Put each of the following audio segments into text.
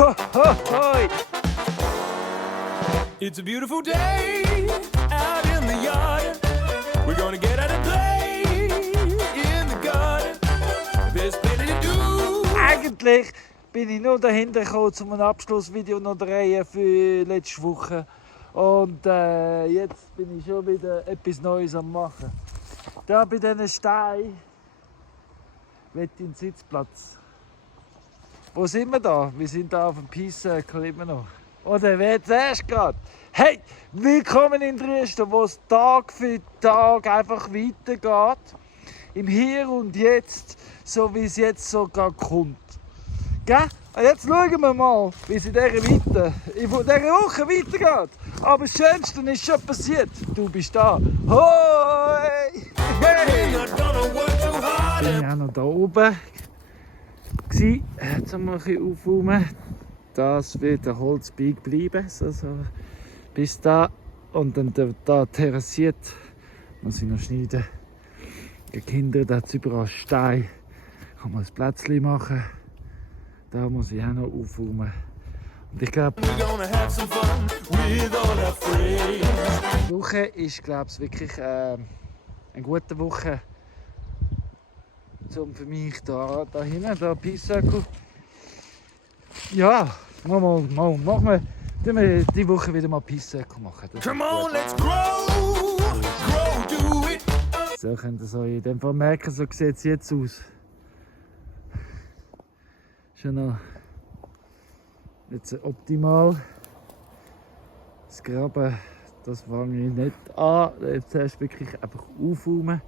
Ho, ho, hoi. It's a beautiful day out in the yard. We're gonna get out and play in the garden. There's plenty to do. Eigentlich bin ich nur dahinter gekommen, um ein Abschlussvideo noch drehen für letzte Woche. Und jetzt bin ich schon wieder etwas Neues am machen. Da bei diesen Steinen will ich einen Sitzplatz. Wo sind wir da? Wir sind da auf dem Peace Circle immer noch. Oder wer zuerst gerade? Hey, willkommen in Dresden, wo es Tag für Tag einfach weitergeht. Im Hier und Jetzt, so wie es jetzt sogar kommt. Gell? Und jetzt schauen wir mal, wie es in dieser Woche weitergeht. Aber das Schönste ist schon passiert. Du bist da. Hoi! Hey! Ich bin auch noch da oben. Jetzt haben wir ein bisschen aufräumen. Das wird ein Holzbeig bleiben. Also bis da. Und dann da terrassiert. Muss ich noch schneiden. Die Kinder, da hat überall Steine. Kann man ein Plätzchen machen. Da muss ich auch noch aufräumen. Und ich glaube, die Woche ist, glaube ich, wirklich eine gute Woche. Für mich da hinten, da Peace Circle. Ja, machen wir die Woche wieder mal Peace Circle machen. Come on, let's grow, do it. So könnt ihr euch in dem Fall merken, so sieht es jetzt aus. Schon noch nicht optimal. Das Graben, das fange ich nicht an. Jetzt erst wirklich einfach aufräumen.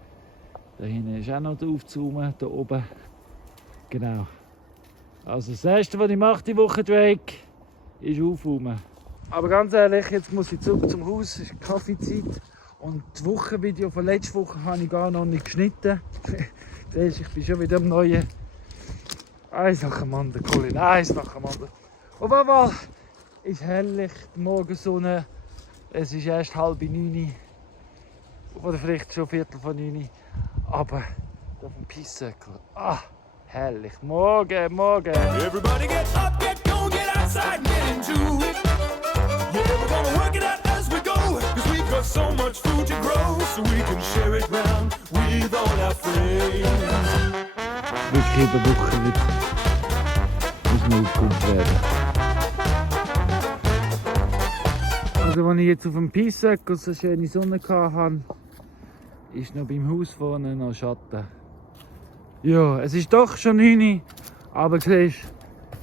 Da hinten ist auch noch aufzuräumen, da oben. Genau. Also das erste, was ich mache die Woche, Drake, ist aufräumen. Aber ganz ehrlich, jetzt muss ich zurück zum Haus, es ist Kaffeezeit. Und das Wochenvideo von letzter Woche habe ich gar noch nicht geschnitten. Siehst, ich bin schon wieder am Neuen. Eins nach dem anderen, Colin, eins nach dem anderen. Auf einmal ist herrlich, die Morgensonne. Es ist erst 8:30 oder vielleicht schon 8:45. Aber da auf dem Peace Circle, herrlich. Morgen. Everybody get up, get going, get outside and get into it. Yeah, we're gonna work it out as we go. Cause we've got so much food to grow. So we can share it round with all our friends. Wirklich in der Woche muss noch aufgekommen werden. Also als ich jetzt auf dem Peace Circle so schöne Sonne hatte, ist noch beim Haus vorne noch Schatten. Ja, es ist doch schon 9 Uhr, aber siehst,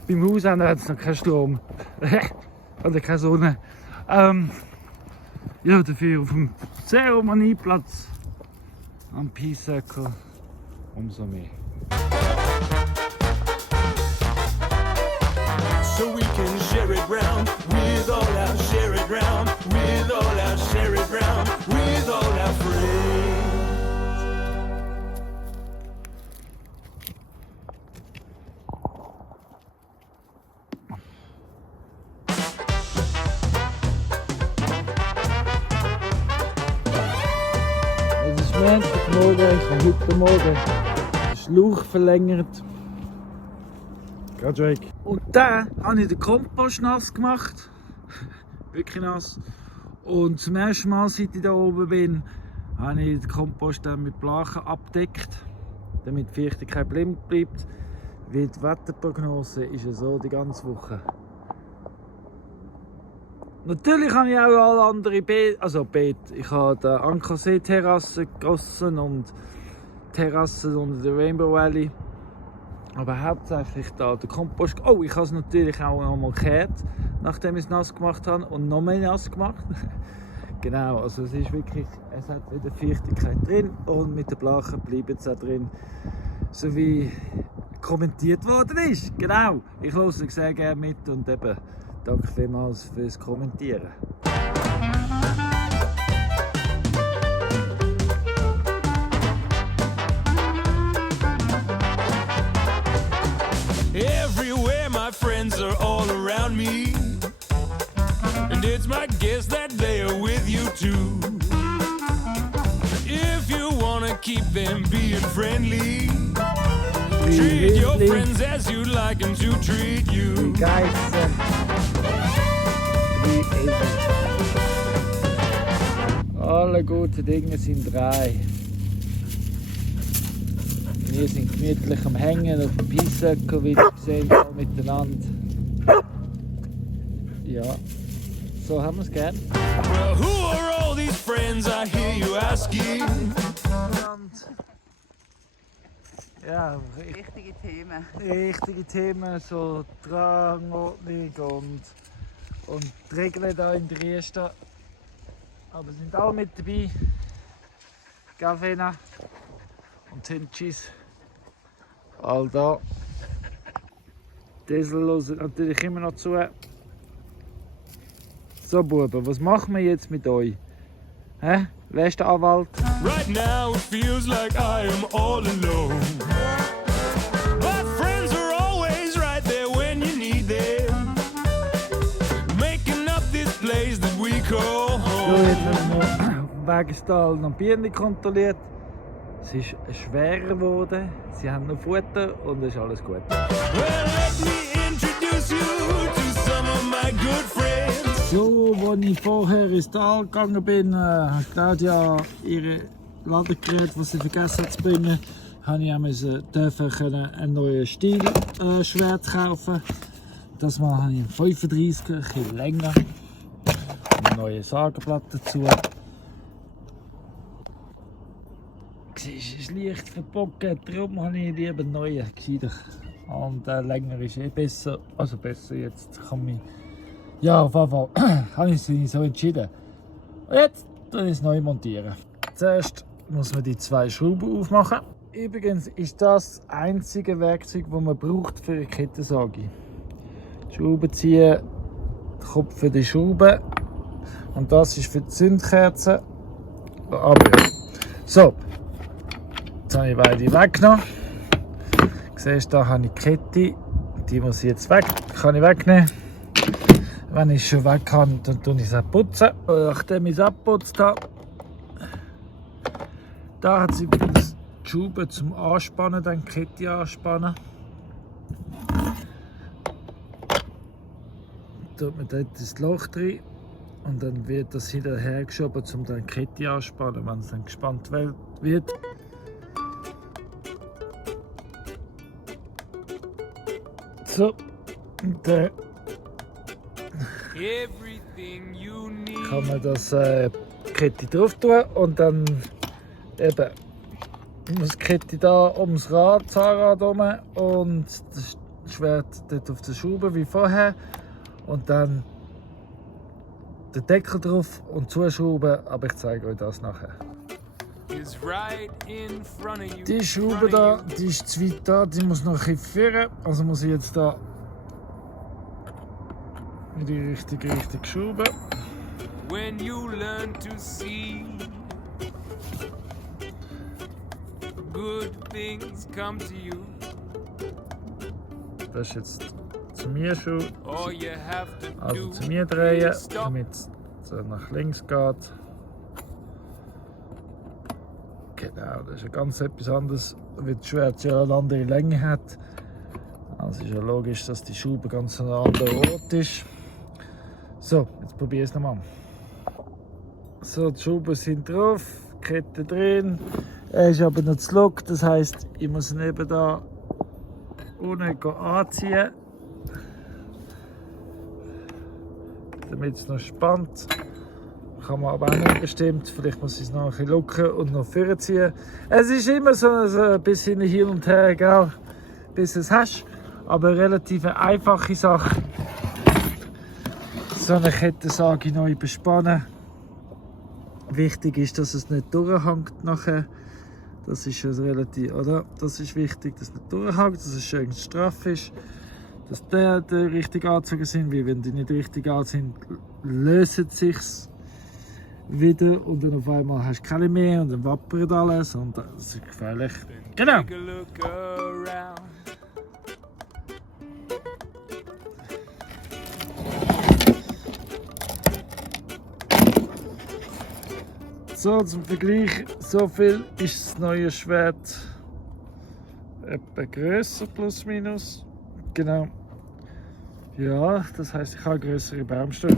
beim Haus hat es noch keinen Strom. Oder keine Sonne. Ja, dafür auf dem Zeremonieplatz am Peace Circle umso mehr. So we can share it round with all our share it round with all our share it round with all our friends. Es ist Montagmorgen, ich habe heute Morgen den Schlauch verlängert. Drake. Und dann habe ich den Kompost nass gemacht. Wirklich nass. Und zum ersten Mal, seit ich da oben bin, habe ich den Kompost dann mit Blachen abgedeckt, damit die Feuchtigkeit bleibt. Weil die Wetterprognose ist ja so die ganze Woche. Natürlich habe ich auch alle anderen Beete. Ich habe die Ankersee-Terrasse gegossen und Terrassen unter der Rainbow Valley. Aber hauptsächlich da der Kompost. Oh, ich habe es natürlich auch noch mal gekehrt, nachdem ich es nass gemacht habe und noch mehr nass gemacht. Genau, also es ist wirklich, es hat wieder Feuchtigkeit drin und mit den Blachen bleibt es auch drin, so wie kommentiert worden ist. Genau, ich höre sehr gerne mit und eben danke vielmals fürs Kommentieren. Everywhere my friends are all around me, and it's my guess that they are with you too. If you wanna keep them being friendly, treat your Wildling. friends as you'd like them to treat you. Geizen. 3 Esel. Alle guten Dinge sind 3. Wir sind gemütlich am Hängen auf dem Piesöcker, wie ihr seht, alle miteinander. Ja, so haben wir es gern. Well, who are all these friends I hear you asking? Ja, Wichtige Themen. richtige Themen, so die Rangordnung und die Regeln hier in der Riester. Aber sind alle mit dabei. Gavena und Hinchis. All da. Diesel hören natürlich immer noch zu. So Buben, was machen wir jetzt mit euch? Hä? Wer ist der Anwalt? Right now it feels like I am all alone. My friends are always right there when you need them. Making up this place that we call So, home. jetzt haben wir noch auf dem Wegenstall noch Bienen kontrolliert. Es ist schwerer geworden. Sie haben noch Futter und es ist alles gut. Well, let me introduce you to some of my good friends. So, als ich vorher ins Tal gegangen bin, hat Claudia ihre Ladegerät, das sie vergessen hat zu bringen, dürfen ein neues Stielschwert kaufen. Das Mal habe ich einen 35er, ein bisschen länger. Eine neue Sagenblatt dazu. Es ist leicht verbogen, darum habe ich lieber einen neuen gescheiter. Und länger ist besser. Also besser, jetzt kann ich. Ja, auf jeden Fall habe ich mich so entschieden. Und jetzt tue ich es neu montieren. Zuerst muss man die 2 Schrauben aufmachen. Übrigens ist das das einzige Werkzeug, das man braucht für eine Kettensäge. Die Schrauben ziehen, der Kopf für die Schrauben und das ist für die Zündkerze. Aber ja. So, jetzt habe ich beide weggenommen. Du siehst, da habe ich die Kette, die muss ich jetzt kann ich wegnehmen. Wenn ich schon weg habe, dann tue ich es auch putzen. Nachdem ich es abputzt habe, da hat sie übrigens die Schrauben zum Anspannen, dann die Kette anspannen. Da tut man dort das Loch drin und dann wird das hinterher geschoben, um dann die Kette anspannen, wenn es dann gespannt wird. So, und dann Everything you need. kann man das Kette drauf tun und dann eben das Kette da ums Zahnrad herum und das Schwert dort auf der Schraube wie vorher und dann den Deckel drauf und zuschrauben, aber ich zeige euch das nachher. Is right in front of you. Die Schraube da, die ist zu weit da, die muss noch ein bisschen führen, also muss ich jetzt da in die richtige Richtung schrauben. When you learn to see good things come to you. Das ist jetzt zu mir schon. All you have to Also do zu mir drehen, is stop. damit es so nach links geht. Genau, das ist ja ganz etwas anderes, weil das Schwert ja eine andere Länge hat. Also ist ja logisch, dass die Schraube ganz an einem anderen Ort ist. So, jetzt probiere ich es nochmal. So, die Schrauben sind drauf, die Kette drin. Er ist aber noch zu lock, das heisst, ich muss ihn eben da unten anziehen, damit es noch spannt. Kann man aber auch nicht bestimmt, vielleicht muss ich es noch ein bisschen lockern und noch vorziehen. Es ist immer so ein bisschen hin und her, gell? Bis du es hast, aber eine relativ einfache Sache. So eine Kettensäge neu bespannen. Wichtig ist, dass es nicht durchhängt nachher. Das ist ja relativ, oder? Das ist wichtig, dass es nicht durchhängt, dass es schön straff ist. Dass die richtig angezogen sind, weil wenn die nicht richtig angezogen sind, lösen sich's wieder und dann auf einmal hast du keine mehr und dann wappert alles und das ist gefährlich. Genau. Take a look around. So, zum Vergleich, so viel ist das neue Schwert etwa grösser, plus minus. Genau. Ja, das heisst, ich habe größere Baumstücke.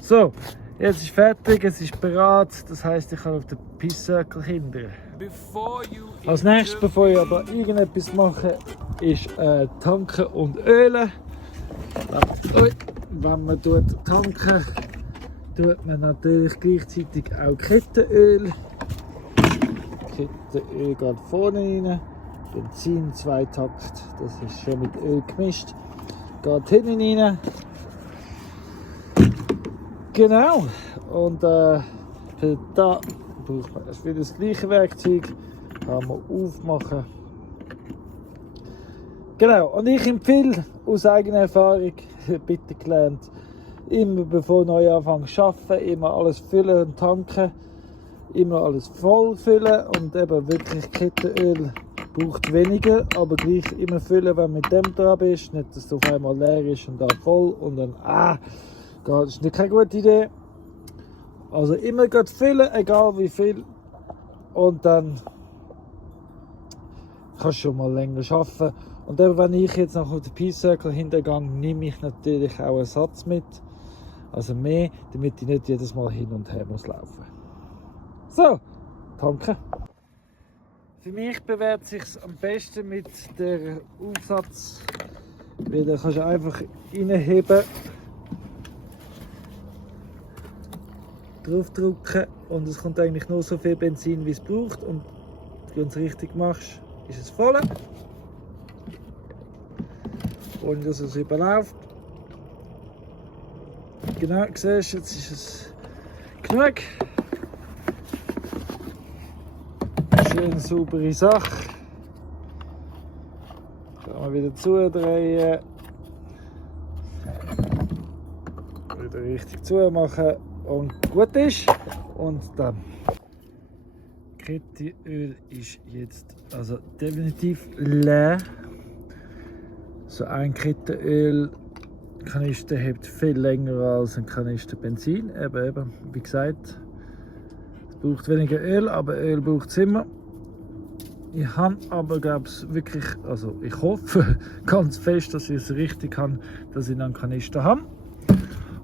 So, jetzt ist fertig, es ist bereit. Das heisst, ich kann auf den Peace Circle hindern. Als nächstes, bevor ich aber irgendetwas mache, ist tanken und ölen. Wenn man tanken, tut man natürlich gleichzeitig auch Kettenöl. Kettenöl geht vorne rein. Benzin 2 Takt, das ist schon mit Öl gemischt. Geht hinten rein. Genau. Und für da braucht man wieder das gleiche Werkzeug. Kann man aufmachen. Genau. Und ich empfehle aus eigener Erfahrung, bitte gelernt, immer bevor neu anfangen zu arbeiten, immer alles füllen und tanken. Immer alles voll füllen und eben wirklich Kettenöl braucht weniger, aber gleich immer füllen, wenn du mit dem dran bist. Nicht, dass es auf einmal leer ist und dann voll und dann das ist nicht keine gute Idee. Also immer füllen, egal wie viel, und dann kannst du schon mal länger arbeiten. Und eben, wenn ich jetzt noch auf den Peace Circle hintergehe, nehme ich natürlich auch einen Satz mit, also mehr, damit ich nicht jedes Mal hin und her muss laufen. So, danke. Für mich bewährt es sich am besten mit der Aufsatz. Da kannst du einfach reinheben, draufdrücken und es kommt eigentlich nur so viel Benzin, wie es braucht. Und wenn du es richtig machst, ist es voll. Ohne dass es überläuft. Genau, siehst du, jetzt ist es genug. Schön saubere Sache. Kann man wieder zudrehen. Wieder richtig zumachen und gut ist. Und dann. Kettenöl ist jetzt also definitiv leer. So ein Kettenölkanister hält viel länger als ein Kanister Benzin. Eben, wie gesagt, es braucht weniger Öl, aber Öl braucht es immer. Ich habe aber, glaube ich, wirklich, also ich hoffe ganz fest, dass ich es richtig kann, dass ich einen Kanister habe.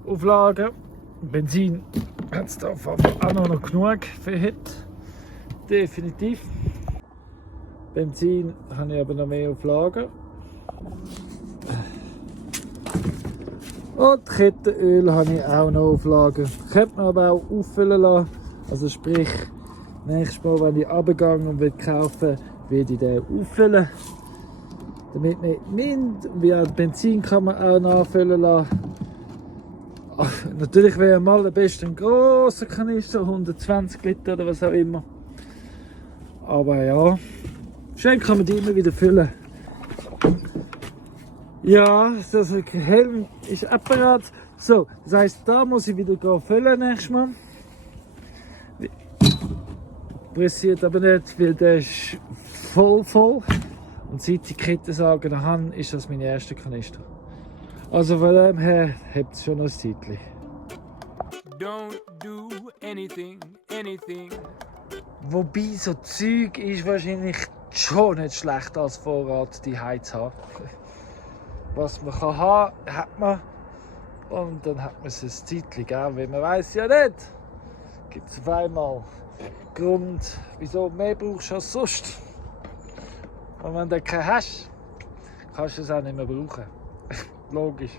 Auflagen. Benzin hat es da auch noch genug für heute. Definitiv. Benzin habe ich aber noch mehr Auflagen. Und Kettenöl habe ich auch noch Auflagen. Könnte man aber auch auffüllen lassen. Also sprich, nächstes Mal, wenn ich runtergehe und will kaufen, werde ich den auffüllen. Damit nicht mind. Wie auch Benzin kann man auch nachfüllen lassen. Natürlich wäre mal am besten ein grosser Kanister, 120 Liter oder was auch immer. Aber ja, schön kann man die immer wieder füllen. Ja, das Helm ist apparat. So, das heisst, da muss ich wieder füllen nächstes Mal. Pressiert aber nicht, weil der ist voll. Und seit ich die Kettensäge in der Hand ist das mein erster Kanister. Also von dem her habt es schon ein Zeitchen. Don't do anything. Wobei so Zeug ist wahrscheinlich schon nicht schlecht als Vorrat die zu haben. Was man kann haben, hat man. Und dann hat man es ein Zeitchen, gell? Weil man weiß ja nicht. Gibt es auf einmal Grund, wieso du mehr brauchst als sonst. Und wenn du keinen hast, kannst du es auch nicht mehr brauchen. Logisch.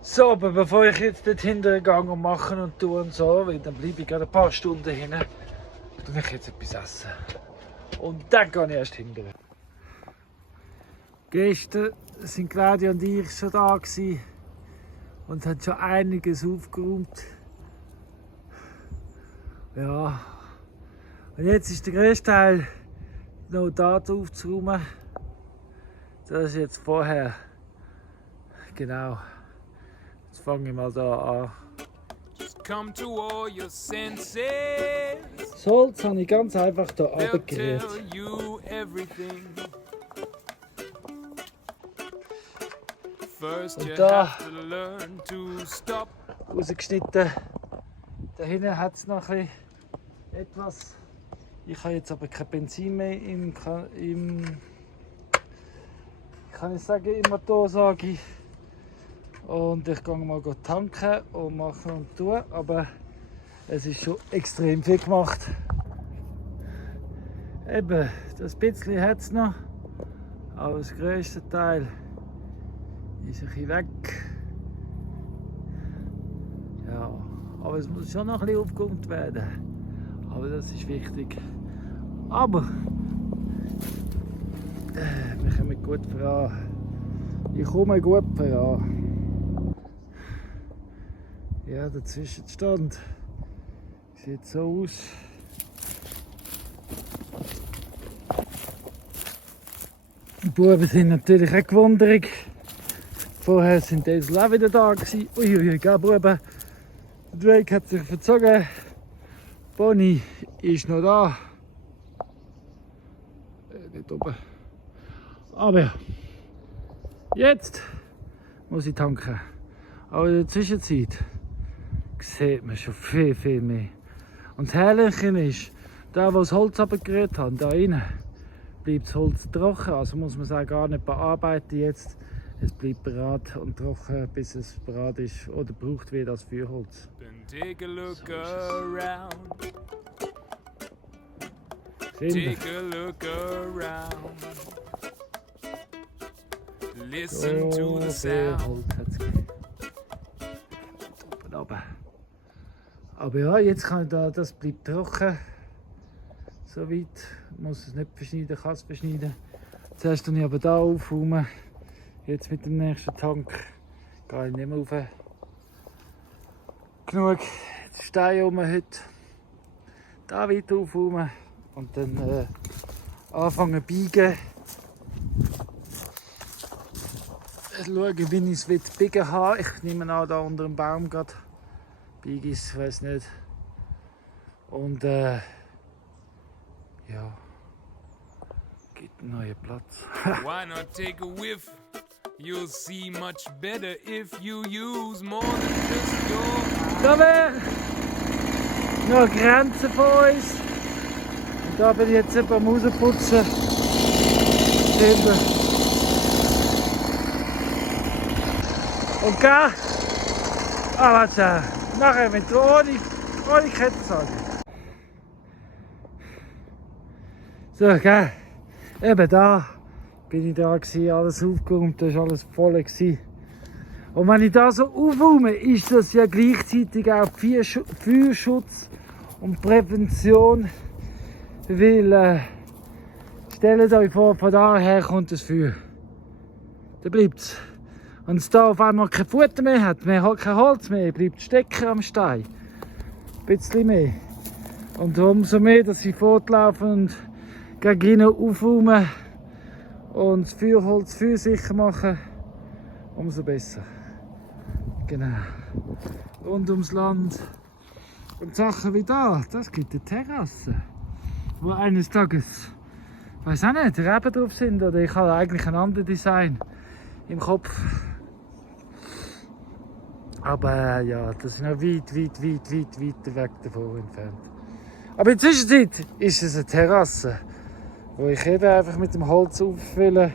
So, aber bevor ich jetzt dort hinten gehe und mache und tue und so, weil dann bleibe ich gerade ein paar Stunden hinten, tue ich jetzt etwas essen. Und dann gehe ich erst hinten. Gestern sind Claudia und ich schon da gewesen und haben schon einiges aufgeräumt. Ja. Und jetzt ist der grösste Teil noch da aufzuräumen. Das ist jetzt vorher. Genau. Jetzt fange ich mal da an. Come to all your senses. Das Holz habe ich ganz einfach hier They'll runtergerührt. tell you everything. First Und you da have to learn to stop. rausgeschnitten. Da hinten hat es noch etwas Ich habe jetzt aber kein Benzin mehr im Motor, sage ich. Und ich gehe mal tanken und machen und tun, aber es ist schon extrem viel gemacht. Eben, das bisschen hat es noch, aber das grösste Teil ist ein bisschen weg. Ja, aber es muss schon noch ein bisschen aufgeräumt werden. Aber das ist wichtig. Aber wir kommen gut voran. Ich komme gut voran. Ja, der Zwischenstand sieht so aus. Die Buben sind natürlich auch gewundert. Vorher sind die auch wieder da gewesen. Uiuiui, gell Buben? Der Drake hat sich verzogen. Bonnie ist noch da. Nicht oben. Aber ja. Jetzt muss ich tanken. Aber in der Zwischenzeit sieht man schon viel, viel mehr. Und das Herrliche ist, da wo das Holz abgerührt haben, da innen, bleibt das Holz trocken. Also muss man es gar nicht bearbeiten jetzt. Es bleibt bereit und trocken, bis es bereit ist oder gebraucht wird als Feuerholz. Then take a look around. Sehen Take a look around. Listen to the sound. Holz hat's gegeben. Oben runter. Aber ja, jetzt kann ich das bleibt trocken. So weit muss es nicht verschneiden, kann es verschneiden. Zuerst tue ich aber da aufräumen. Jetzt mit dem nächsten Tank gehe ich nicht mehr rauf. Genug Steine rum heute. Da weiter aufräumen und dann anfangen zu biegen. Schauen, wie ich es biegen habe. Ich nehme an, da unter dem Baum gerade. Biege ich es, weiß nicht. Und ja, gibt einen neuen Platz. Why not take a whiff? You'll see much better if you use more than just your Da wäre noch eine Grenze von uns. Und da bin ich jetzt eben am Rausputzen. Okay. Warte. Nachher mit ohne Kettensäge. So, gell. Eben da bin ich da gewesen, alles aufgeräumt, da war alles voll gewesen. Und wenn ich da so aufräume, ist das ja gleichzeitig auch Feuerschutz und Prävention. Weil, stellt euch vor, von daher kommt das Feuer. Da bleibt es. Wenn es da auf einmal kein Futter mehr hat, man hat kein Holz mehr, bleibt stecken am Stein. Ein bisschen mehr. Und umso mehr, dass ich fortlaufe und gegen innen aufräumen und das Feuerholz feuersicher machen, umso besser. Genau. Rund ums Land. Und Sachen wie das gibt eine Terrasse, wo eines Tages, ich weiß auch nicht, Reben drauf sind, oder ich habe eigentlich ein anderes Design im Kopf. Aber ja, das ist noch weit weg davon entfernt. Aber in der Zwischenzeit ist es eine Terrasse, wo ich eben einfach mit dem Holz auffülle.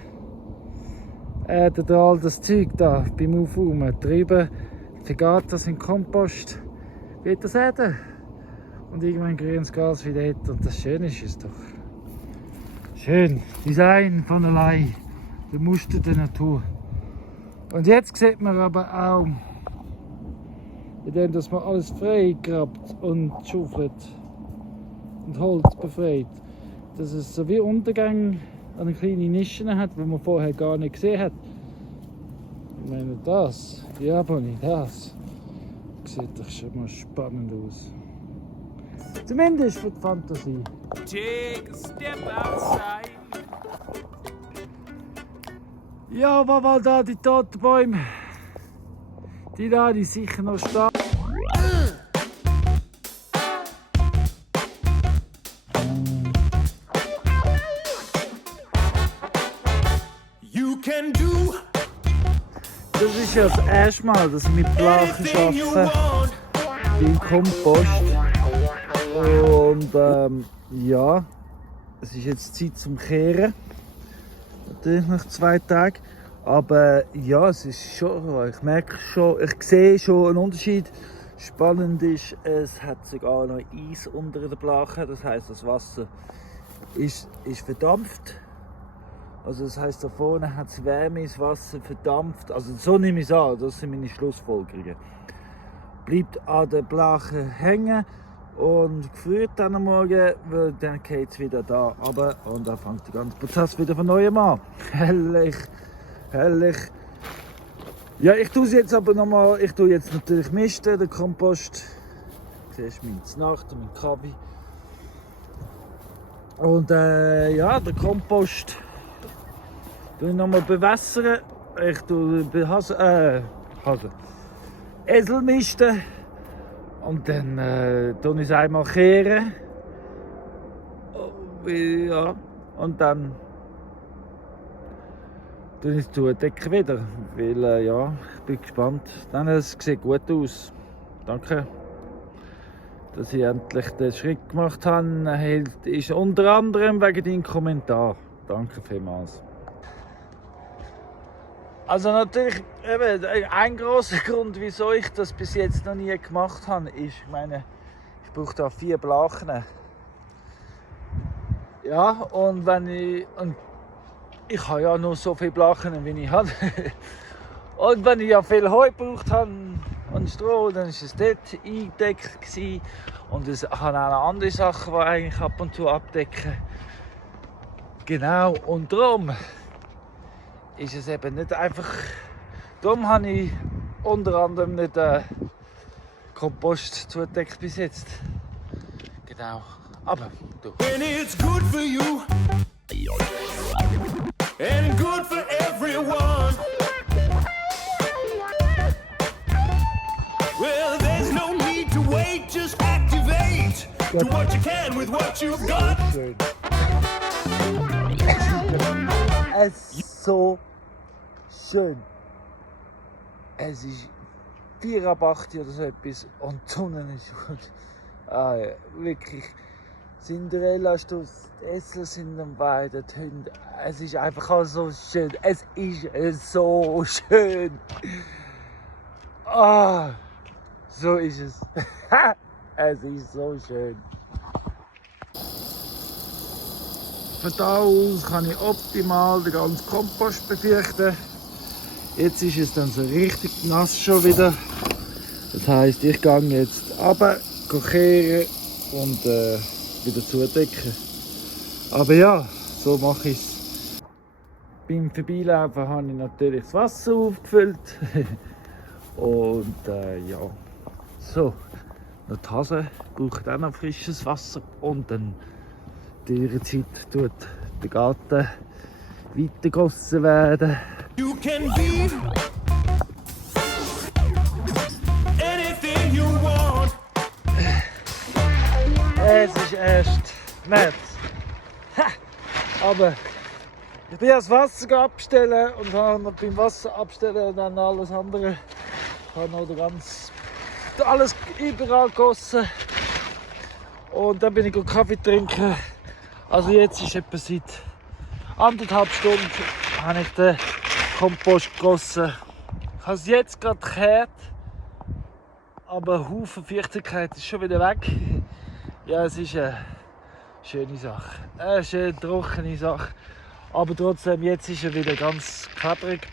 Da all das Zeug da beim Aufräumen drüben, vergeht das in Kompost, wird das Erde. Und irgendwann grünes Gas wieder hat. Und das Schöne ist es doch. Schön, Design von allein, der Muster der Natur. Und jetzt sieht man aber auch, indem dass man alles frei grabt und schaufelt und Holz befreit, dass es so wie Untergänge an kleine Nischen hat, die man vorher gar nicht gesehen hat. Ich meine, das, ja Bonnie, das sieht doch schon mal spannend aus. Zumindest für die Fantasie. Take a step outside. Ja, wo war da die toten Bäume? Die sicher noch stehen. You can do Das ist ja das erste Mal, dass ich mit Blachen anything you arbeite, want. beim Kompost. Und ja, es ist jetzt Zeit zum Kehren. Natürlich nach 2 Tagen. Aber ja, es ist schon, ich merke schon, ich sehe schon einen Unterschied. Spannend ist, es hat sogar noch Eis unter der Blache. Das heisst, das Wasser ist verdampft. Also das heisst, da vorne hat es Wärme ins Wasser verdampft. Also so nehme ich es an, das sind meine Schlussfolgerungen. Bleibt an der Blache hängen und gefriert dann am Morgen, weil dann geht es wieder da runter und dann fängt der ganze Prozess wieder von neuem an. Herrlich, herrlich. Ja, ich tue es jetzt aber nochmal, ich tue jetzt natürlich misten, den Kompost. Du siehst meine Znacht und mein Kabi. Und ja, den Kompost tue ich nochmal bewässern. Ich tue Esel misten. Und dann tue ich es einmal kehren. Ja, und dann tue ich es zudecken wieder. Weil ja, ich bin gespannt. Dann, es sieht gut aus. Danke, dass ich endlich den Schritt gemacht habe. Ist unter anderem wegen deinem Kommentar. Danke vielmals. Also natürlich, eben, ein grosser Grund, wieso ich das bis jetzt noch nie gemacht habe, ist, ich meine, ich brauche da 4 Blachen. Ja, und ich habe ja nur so viele Blachen, wie ich habe. Und wenn ich ja viel Heu gebraucht habe und Stroh, dann war es dort eingedeckt gewesen. Und es habe auch noch andere Sachen, die eigentlich ab und zu abdecken. Genau, und darum ist es eben nicht einfach. Darum habe ich unter anderem nicht Kompost zugedeckt bis jetzt. Genau. Aber du. When it's good for you and good for everyone. Well, there's no need to wait, just activate. Do what you can with what you've got. Schön. Es ist so schön. Es ist 4 ab 8 oder so etwas und die Sonne ist gut. Ah, ja, wirklich. Cinderella-Stuss, die Esel sind am Weiden, die Hunde. Es ist einfach auch so schön. Es ist so schön. Ah, so ist es. Es ist so schön. Von da aus kann ich optimal den ganzen Kompost befürchten. Jetzt ist es dann so richtig nass schon wieder. Das heisst, ich gehe jetzt runter, kehren und wieder zudecken. Aber ja, so mache ich es. Beim Vorbeilaufen habe ich natürlich das Wasser aufgefüllt. Und ja, so. Noch die Hase braucht auch noch frisches Wasser. Und dann in dieser Zeit tut der Garten weitergegossen werden. You can be anything you want. Es ist erst März. Ha! Aber ich bin das Wasser abstellen und habe noch beim Wasser abstellen und dann alles andere. Ich habe noch alles überall gegossen. Und dann bin ich Kaffee trinken. Also jetzt ist etwa seit 1,5 Stunden habe ich den Kompost gegossen. Ich habe es jetzt gerade gekehrt, aber ein Haufen Feuchtigkeit ist schon wieder weg. Ja, es ist eine schöne Sache, eine schön trockene Sache, aber trotzdem, jetzt ist er wieder ganz klebrig.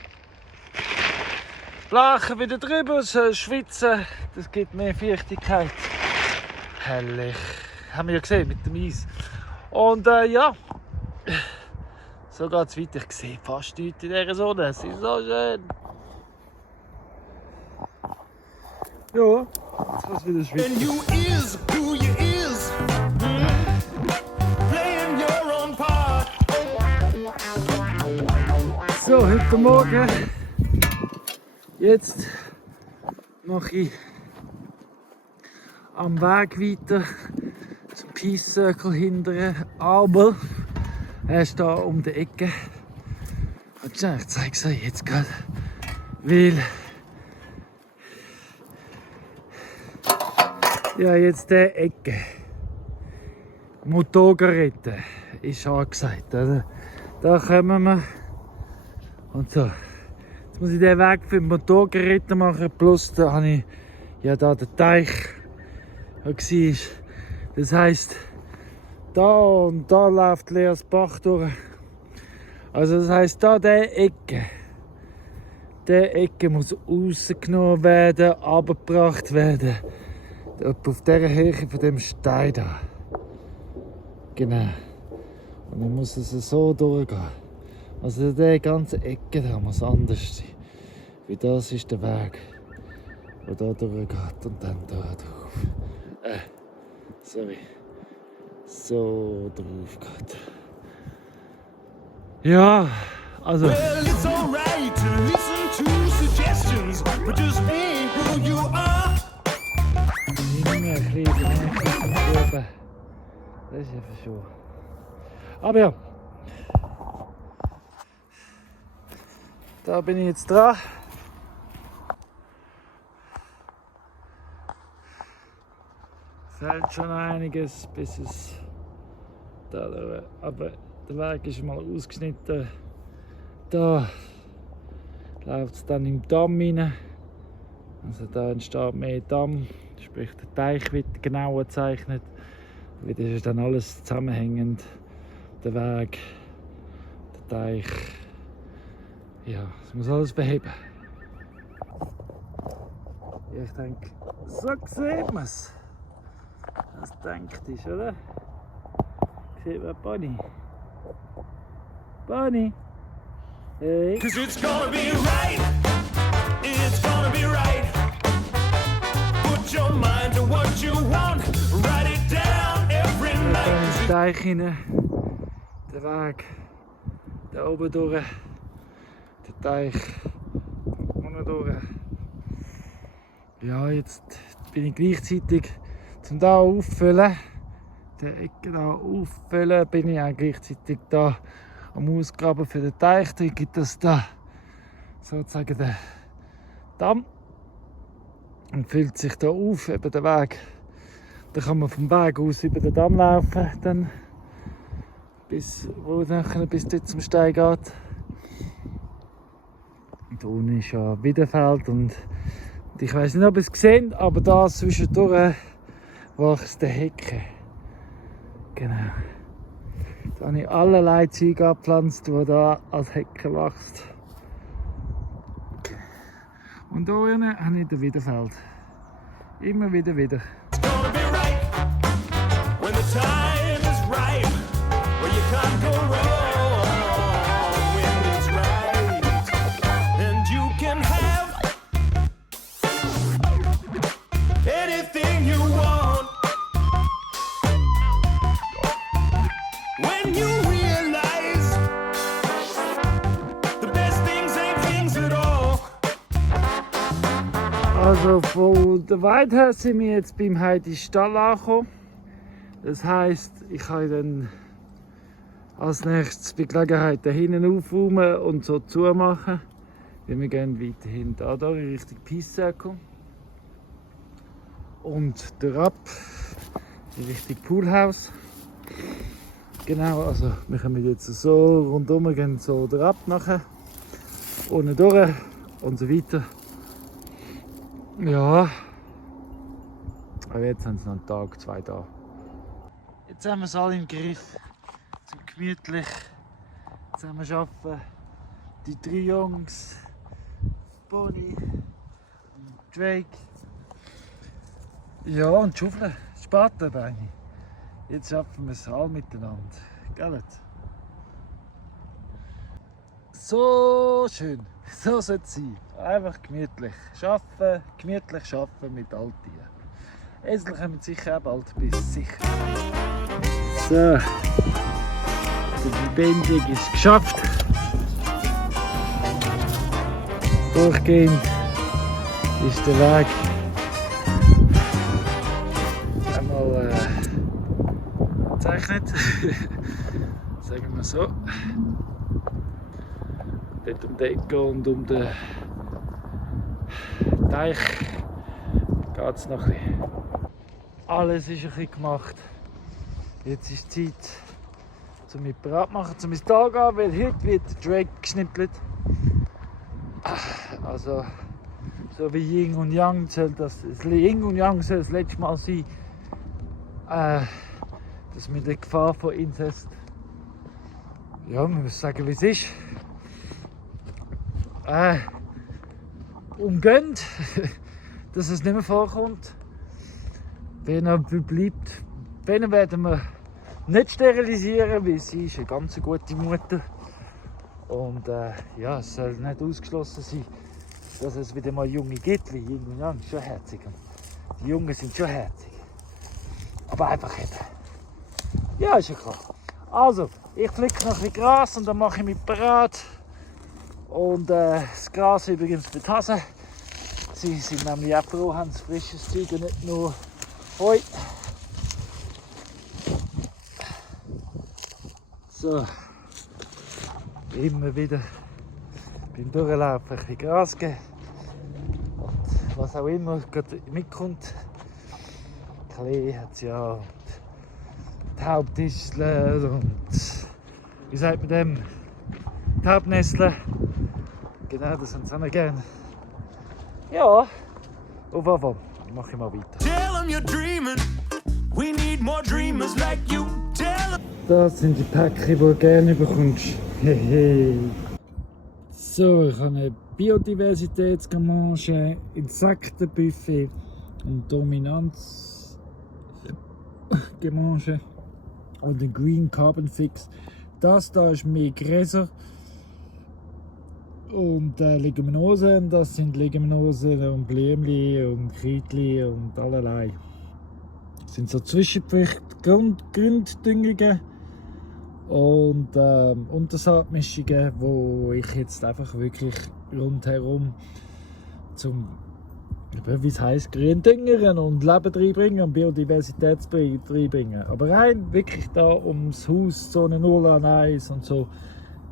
Blachen wieder drüber, so schwitzen, das gibt mehr Feuchtigkeit. Herrlich, haben wir ja gesehen mit dem Eis. Und ja, so geht es weiter. Ich sehe fast nichts in dieser Sonne, es ist so schön. Ja, jetzt kann es wieder schwitzen. And you is who you is. Playing your own part. So, heute Morgen, jetzt mache ich am Weg weiter zum Peace Circle hindern, aber er ist da um die Ecke. Ich zeige es euch jetzt gerade, weil ja, jetzt der Ecke, Motorgeräte ist angesagt. Oder? Da kommen wir. Und so. Jetzt muss ich den Weg für die Motorgeräte machen. Plus da habe ich ja da den Teich, der war. Das heisst, da und da läuft leeres Bach durch. Also das heisst, da diese Ecke muss rausgenommen werden, abgebracht werden. Auf dieser Höhe von dem Stein da. Genau. Und dann muss es so durchgehen. Also diese ganze Ecke da muss anders sein. Wie das ist der Weg, der da durchgeht und dann da drauf. Sorry. So drauf geht. Ja, also. Well, it's alright to listen to suggestions, but just being who you are. Immer ein bisschen oben. Das ist einfach schon. Aber ja. Da bin ich jetzt dran. Fällt schon einiges, bis es da durch. Aber der Weg ist mal ausgeschnitten. Da läuft es dann im Damm rein. Also da entsteht mehr Damm, sprich der Teich wird genauer gezeichnet. Das ist dann alles zusammenhängend. Der Weg, der Teich. Ja, das muss alles beheben. Ich denke, so sieht man es. Was denkt ist, oder? Sieht man Bonnie? Bonnie? Hey? 'Cause it's gonna be right. It's gonna be right. Put your mind to what you want. Write it down every Da in night. den Teich rein. Der Weg. Da oben durch. Der Teich. Unten durch. Ja, jetzt bin ich gleichzeitig zum da auffüllen. Der Ecke da auffüllen, bin ich auch gleichzeitig da am Ausgraben für den Teich. Da gibt es da sozusagen den Damm und füllt sich da auf, eben der Weg. Da kann man vom Weg aus über den Damm laufen, dann bis dort zum Stein geht. Und da unten ist ja Wiederfeld und ich weiß nicht, ob ihr es seht, aber da zwischendurch wächst der Hecke. Genau. Da habe ich allerlei Zeug abgepflanzt, die da als Hecke wächst. Und hier unten habe ich den Wiederfeld. Immer wieder. It's gonna be right. When the time is right. Well, you can't go wrong when it's right. And you can have anything you want. When you realize the best things ain't things at all. Also von der Weide her sind wir jetzt beim Heidi Stall angekommen. Das heisst, ich kann dann als nächstes die Gelegenheit da hinten aufräumen und so zumachen. Weil wir gehen weiterhin da in Richtung Pissaco. Und durchab in Richtung Poolhaus. Genau, also wir kommen jetzt so rundum, gehen so durchab nachher. Unten durch und so weiter. Ja, aber jetzt haben sie noch einen Tag, 2 Tage. Jetzt haben wir es alle im Griff. Zum gemütlich zusammen arbeiten. Die 3 Jungs, Bonnie und Drake. Ja, und Schaufeln, Spatenbeine. Jetzt schaffen wir es alle miteinander. Gell? So schön, so sollte es sein. Einfach gemütlich arbeiten mit Alttieren. Esel kommen sicher auch bald, bis sicher. So, die Verbindung ist geschafft. Durchgehend ist der Weg einmal gezeichnet. Sagen wir so. Dort um die Ecke und um den Teich geht es noch ein bisschen. Alles ist ein bisschen gemacht. Jetzt ist Zeit, um mich bereit zu machen, um ins Tag zu gehen, weil heute wird der Drake geschnippelt. Also, so wie Yin und Yang soll das Yin und Yang soll das letzte Mal sein, dass mit der Gefahr von Inzest, ja, man muss sagen, wie es ist, umgönnt, dass es nicht mehr vorkommt. Wenn er bleibt, wenn werden wir nicht sterilisieren, weil sie ist eine ganz gute Mutter. Und ja, es soll nicht ausgeschlossen sein, dass es wieder mal Junge gibt, wie Yin und Yang, schon herzig. Die Jungen sind schon herzig. Aber einfach eben. Ja, ist ja klar. Also, ich pflücke noch ein bisschen Gras und dann mache ich mich bereit. Und das Gras übrigens für die Hasen. Sie sind nämlich auch froh, haben frisches Zeug und nicht nur Heu. So, immer wieder beim Durchlaufen ein bisschen Gras geben. Und was auch immer gerade mitkommt. Klee hat es ja, und die Haupttischler und wie sagt man dem? Die Hauptnestler. Genau, das sind sie auch gerne. Ja, auf jeden Fall mache ich mal weiter. Tell 'em you're dreaming. We need more dreamers like you. Tell 'em. Das sind die Päckchen, die du gerne bekommst. Hehe. So, ich habe eine Biodiversitätsgamage, Insektenbuffet und Dominanzgamage und den Green Carbon Fix. Das da ist mehr Gräser und Leguminosen. Das sind Leguminosen und Blümchen und Kräutchen und allerlei. Das sind so Zwischenfrüchte, Grunddüngungen und Untersaatmischungen, wo ich jetzt einfach wirklich rundherum zum, wie es heisst, Gründüngern und Leben reinbringen und Biodiversität reinbringen. Aber rein wirklich da ums Haus, so eine 0 an 1 und so,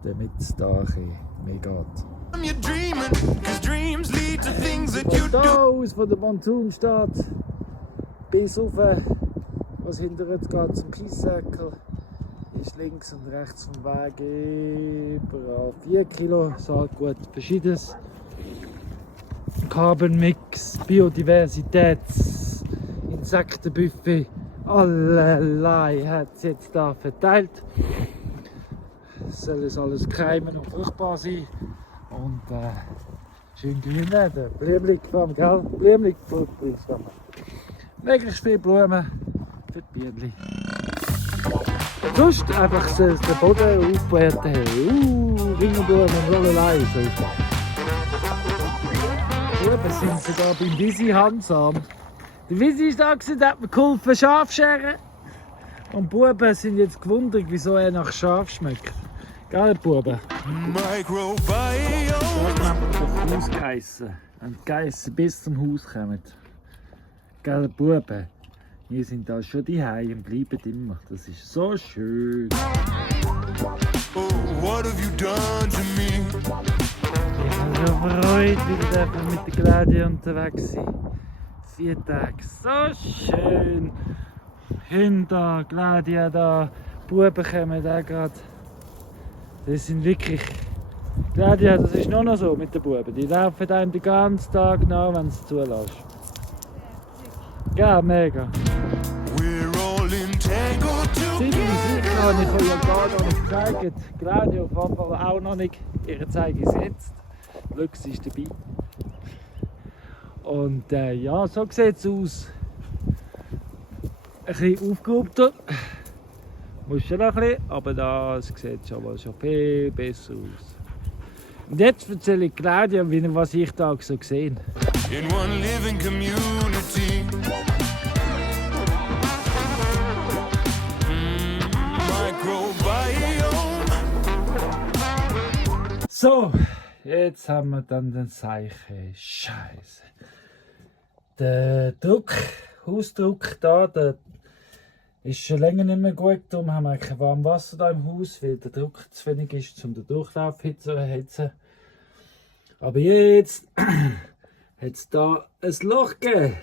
damit es da ein bisschen mehr geht. You're dreaming, 'cause dreams lead to things that you Von da do. aus, von der Pontoonstadt bis rauf, was hinter uns geht zum Kiessäckel, ist links und rechts vom Weg überall 4 Kilo Saatgut, verschiedenes Carbon Mix, Biodiversitäts, Insektenbuffet, allerlei hat es jetzt da verteilt. Soll es alles keimen und fruchtbar sein und schön grün werden. Blümlich vom, gell? Blümlich vom Blumenstamm. Möglichst viele Blumen für die Bienen. Sonst einfach den Boden aufwerten. Ringelblumen und allerlei. Eben sind sie da beim Visi handsam. Der Visi ist da, der hat mir geholfen, Schaf scheren. Und die Buben sind jetzt gewundert, wieso er nach Schaf schmeckt. Gell, Buben? Microbiome. Das haben wir doch Haus geheissen. Und die Geissen bis zum Haus kommen. Gell, Buben? Wir sind da schon daheim und bleiben immer. Das ist so schön. Oh, what have you done to me? Ich bin so freut, wieder mit der Gladia unterwegs sein. 4 Tage, so schön. Kinder, Gladia da, Buben kommen da gerade. Das sind wirklich. Gladia, das ist nur noch so mit den Buben. Die laufen einem den ganzen Tag nach, wenn du es zulässt. Ja, mega. We're all entangled Sie bin together. sicher, habe ich euch ja gar noch nicht gezeigt. Gladia auf jeden Fall auch noch nicht. Ihre zeige ich es jetzt. Lux ist dabei. Und ja, so sieht es aus. Ein bisschen aufgehobener. Muss schon noch ein bisschen, aber das sieht schon mal schon viel besser aus. Und jetzt erzähle ich Claudia, was ich da so gesehen habe. In one living community. Microbiome. So, jetzt haben wir dann den Zeichen. Scheiße. Der Druck, Hausdruck da, der ist schon länger nicht mehr gut. Darum haben wir kein warmes Wasser da im Haus, weil der Druck zu wenig ist, um den Durchlauf zu erhitzen. Aber jetzt hat es da ein Loch gegeben.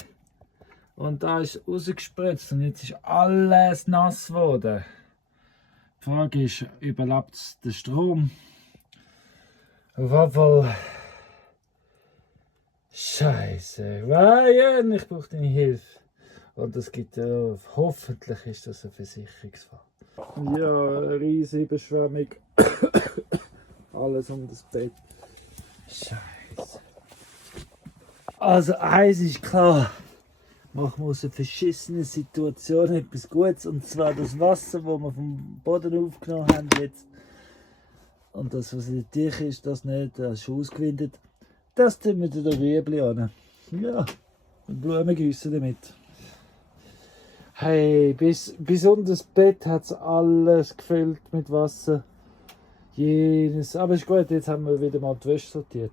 Und da ist rausgespritzt und jetzt ist alles nass geworden. Die Frage ist, überlebt es den Strom? Auf jeden Fall. Scheiße, Ryan, ich brauche deine Hilfe. Und es gibt ja, hoffentlich ist das ein Versicherungsfall. Ja, eine riesige Überschwemmung. Alles um das Bett. Scheiße. Also eins ist klar. Machen wir aus einer verschissenen Situation etwas Gutes. Und zwar das Wasser, das wir vom Boden aufgenommen haben jetzt. Und das, was in der Tiefe ist, das nicht, das ist ausgewindet. Das tun wir den Rüebli an. Ja, und Blumen gießen damit. Hey, bis unter das Bett hat es alles gefüllt mit Wasser. Jenes. Aber ist gut, jetzt haben wir wieder mal die Wäsche sortiert.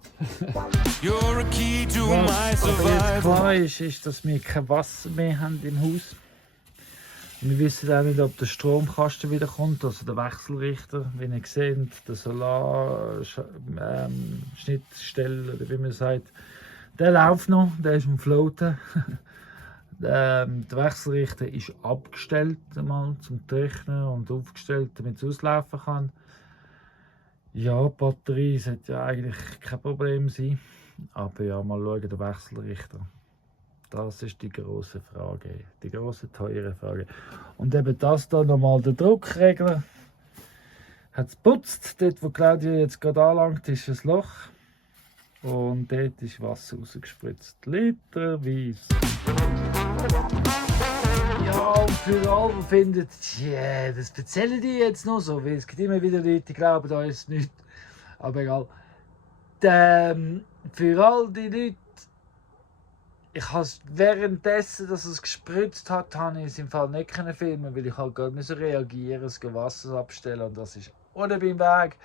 You're a key to my Aber jetzt survival. klar ist, dass wir kein Wasser mehr haben im Haus. Wir wissen auch nicht, ob der Stromkasten wieder kommt, also der Wechselrichter, wie ihr seht, der Solarschnittstelle, oder wie man sagt. Der läuft noch, der ist am Floaten. Der Wechselrichter ist abgestellt einmal zum Trocknen und aufgestellt, damit es auslaufen kann. Ja, die Batterie sollte ja eigentlich kein Problem sein. Aber ja, mal schauen, der Wechselrichter. Das ist die große Frage, die große teure Frage. Und eben das da nochmal der Druckregler. Hat es putzt, dort wo Claudia jetzt gerade anlangt, ist ein Loch. Und dort ist Wasser rausgespritzt, literweise. Ja, und für alle, die finden, yeah, das erzählen die jetzt noch so, weil es gibt immer wieder Leute, die glauben, da ist nichts. Aber egal. Für all die Leute, ich habe währenddessen, dass es gespritzt hat, habe ich es im Fall nicht filmen, weil ich halt gar nicht so reagieren, es Wasser abstellen und das ist ohne beim Weg.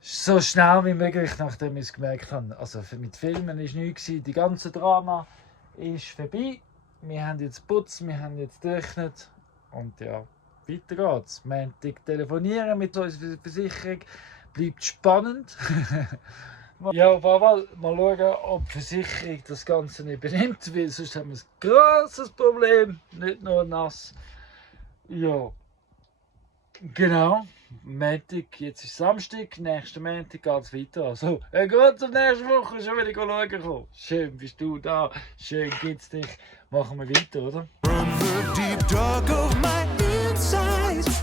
So schnell wie möglich, nachdem ich es gemerkt habe. Also mit Filmen war nichts, die ganze Drama ist vorbei. Wir haben jetzt putzt, wir haben jetzt getrocknet und ja, weiter geht's. Montag telefonieren mit unserer Versicherung, bleibt spannend. Ja, auf jeden Fall mal schauen, ob die Versicherung das Ganze nicht übernimmt, weil sonst haben wir ein grosses Problem, nicht nur nass. Ja, genau. Montag, jetzt ist Samstag, nächsten Montag geht es weiter. Also, gut zur nächsten Woche schon wieder schauen kommen. Schön bist du da, schön geht's dich. Machen wir weiter, oder? From the deep dark of my insides.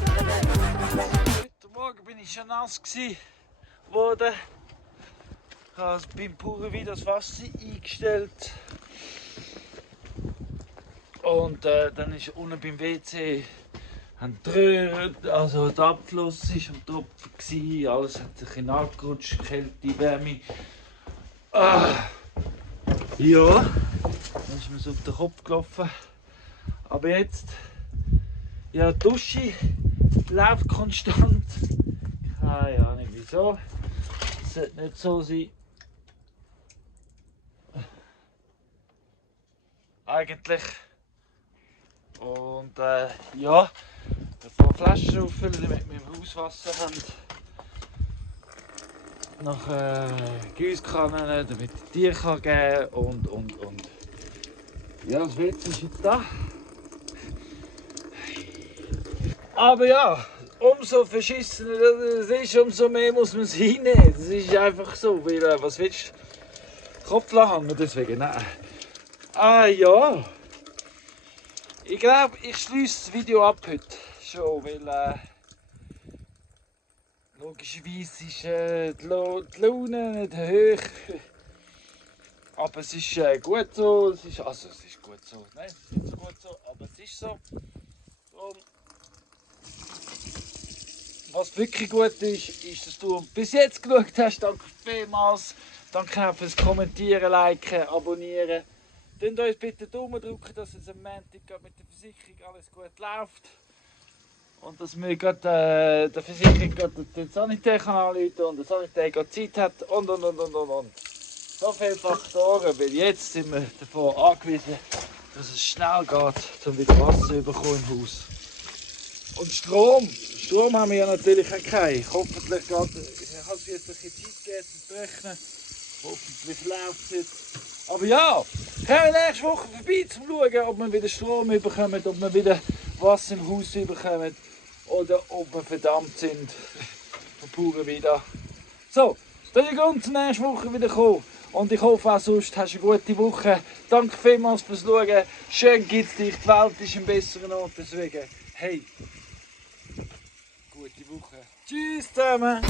Heute Morgen bin ich schon nass geworden. Ich habe beim Puren wieder das Wasser eingestellt. Und dann ist unten beim WC also der Abfluss war am Tropfen gewesen, alles hat sich angerutscht, Kälte, Wärme. Ja, dann ist mir so auf den Kopf gelaufen. Aber jetzt, ja, die Dusche läuft konstant. Keine Ahnung wieso. Das sollte nicht so sein. Eigentlich. Und ja, ein paar Flaschen auffüllen, damit wir im Hauswasser haben. Nach Gießkannen, damit die Tiere kann geben und. Ja, das WC ist jetzt da. Aber ja, umso verschissener das ist, umso mehr muss man es hinnehmen. Das ist einfach so, weil was willst du? Kopf hängen deswegen? Nein. Ah ja. Ich glaube, ich schließe das Video ab heute schon, weil logischerweise ist die Laune nicht hoch. Aber es ist gut so. Es ist gut so. Nein, es ist nicht so gut so, aber es ist so. Und was wirklich gut ist, dass du bis jetzt geschaut hast. Danke vielmals. Danke auch fürs Kommentieren, Liken, Abonnieren. Drückt uns bitte Daumen drücken, dass es am Montag mit der Versicherung alles gut läuft. Und dass wir gerade der Versicherung den Sanitär anrufen kann und der Sanitär gerade Zeit hat und. So viele Faktoren, weil jetzt sind wir davon angewiesen, dass es schnell geht, um wieder Wasser zu bekommen im Haus. Und Strom haben wir ja natürlich auch keinen. Hoffentlich geht es jetzt ein bisschen Zeit gegeben zum Trocknen. Hoffentlich läuft es jetzt. Aber ja, kommen wir nächste Woche vorbei zum Schauen, ob wir wieder Strom bekommen, ob wir wieder Wasser im Haus bekommen oder ob wir verdammt sind, verpuren wieder. So, das ist der Grund, zur nächsten Woche wieder kommen. Und ich hoffe auch sonst hast du eine gute Woche. Danke vielmals fürs Schauen. Schön gibt's dich, die Welt ist ein besserer Ort, deswegen, hey, gute Woche. Tschüss zusammen.